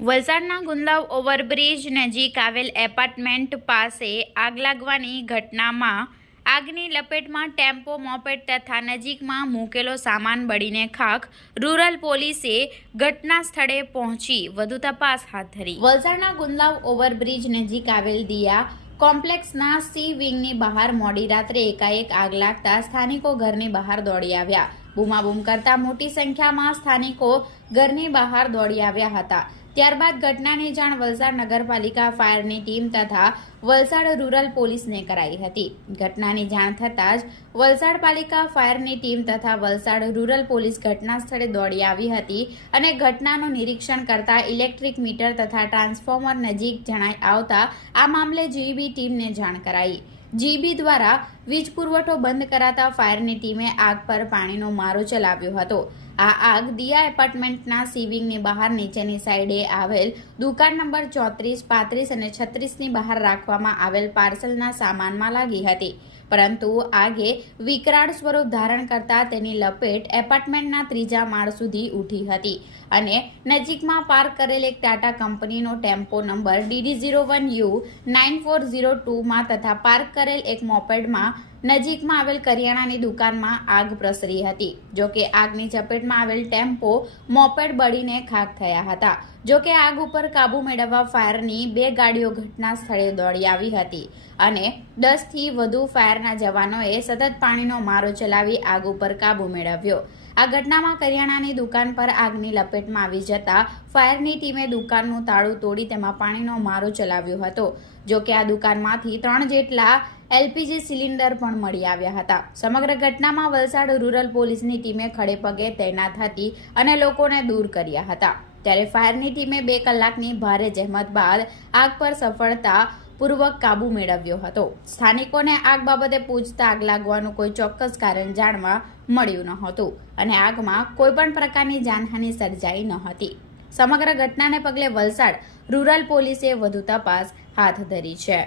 વલસાડના ગુંદાવ ઓવરબ્રિજ નજીક આવેલ એપાર્ટમેન્ટ પાસે આગ લાગવાની ઘટનામાં આગની લપેટમાં ટેમ્પો, મોપેડ તથા નજીકમાં મૂકેલો સામાન બળીને ખાખ રૂરલ પોલીસે ઘટના સ્થળે પહોંચી વધુ તપાસ હાથ ધરી. વલસાડના ગુંદાવ ઓવરબ્રિજ નજીક આવેલ દિયા કોમ્પ્લેક્સના સી વિંગની બહાર મોડી રાત્રે એકાએક આગ લાગતા સ્થાનિકો ઘરની બહાર દોડી આવ્યા. બૂમાબૂમ કરતા મોટી સંખ્યામાં સ્થાનિકો ઘરની બહાર દોડી આવ્યા હતા. ત્યારબાદ ઘટનાની જાણ વલસાડ નગરપાલિકા ફાયરની ટીમ તથા વલસાડ રૂરલ પોલીસને કરાઈ હતી. ઘટનાની જાણ થતાં જ વલસાડ પાલિકા ફાયરની ટીમ તથા વલસાડ રૂરલ પોલીસ ઘટના સ્થળે દોડી આવી હતી અને ઘટનાનું નિરીક્ષણ કરતા ઇલેક્ટ્રિક મીટર તથા ટ્રાન્સફોર્મર નજીક જણાઈ આવતા આ મામલે જીબી ટીમને જાણ કરાઈ. જીબી દ્વારા વીજ પુરવઠો બંધ કરાતા ફાયરની ટીમે આગ પર પાણીનો મારો ચલાવ્યો હતો. આ આગ દિયા એપાર્ટમેન્ટના સીવિંગની બહાર નીચેની સાઈડે આવેલ દુકાન નંબર ચોત્રીસ, પાંત્રીસ અને છત્રીસની બહાર રાખવામાં આવેલ પાર્સલના સામાનમાં લાગી હતી. પરંતુ આગે વિકરાળ સ્વરૂપ ધારણ કરતા તેની લપેટ એપાર્ટમેન્ટના ત્રીજા માળ સુધી ઉઠી હતી અને નજીકમાં પાર્ક કરેલ એક ટાટા કંપનીનો tempo number DD zero one U nine four zero ટુમાં તથા પાર્ક કરેલ એક મોપેડમાં નજીકમાં આવેલ કરિયાણાની દુકાનમાં આગ પ્રસરી હતી. જો કે આગની ચપેટમાં આવેલ ટેમ્પો મોપેડ બળીને ખાક થયા હતા. જો કે આગ ઉપર કાબુ મેળવવા ફાયરની બે ગાડીઓ ઘટના સ્થળે દોડી આવી હતી અને દસથી વધુ ફાયરના જવાનોએ સતત પાણીનો મારો ચલાવી આગ ઉપર કાબુ મેળવ્યો. આ ઘટનામાં કરિયાણાની દુકાન પર આગની લપેટમાં આવી જતા ફાયરની ટીમે દુકાનનું તાળું તોડી તેમાં પાણીનો મારો ચલાવ્યો હતો, જો કે આ દુકાનમાંથી ત્રણ જેટલા એલપીજી સિલિન્ડર પણ મળી આવ્યા હતા. સમગ્ર ઘટનામાં વલસાડ રૂરલ પોલીસની ટીમે ખડે પગે તૈનાત હતી અને લોકોને દૂર કર્યા હતા. ત્યારે ફાયરની ટીમે બે કલાકની ભારે જહેમત બાદ આગ પર સફળતા પૂર્વક કાબુ મેળવ્યો હતો. સ્થાનિકોને આગ બાબતે પૂછતા આગ લાગવાનું કોઈ ચોક્કસ કારણ જાણવા મળ્યું ન હતું અને આગમાં કોઈ પણ પ્રકારની જાનહાનિ સર્જાઈ ન હતી. સમગ્ર ઘટનાને પગલે વલસાડ રૂરલ પોલીસે વધુ તપાસ હાથ ધરી છે.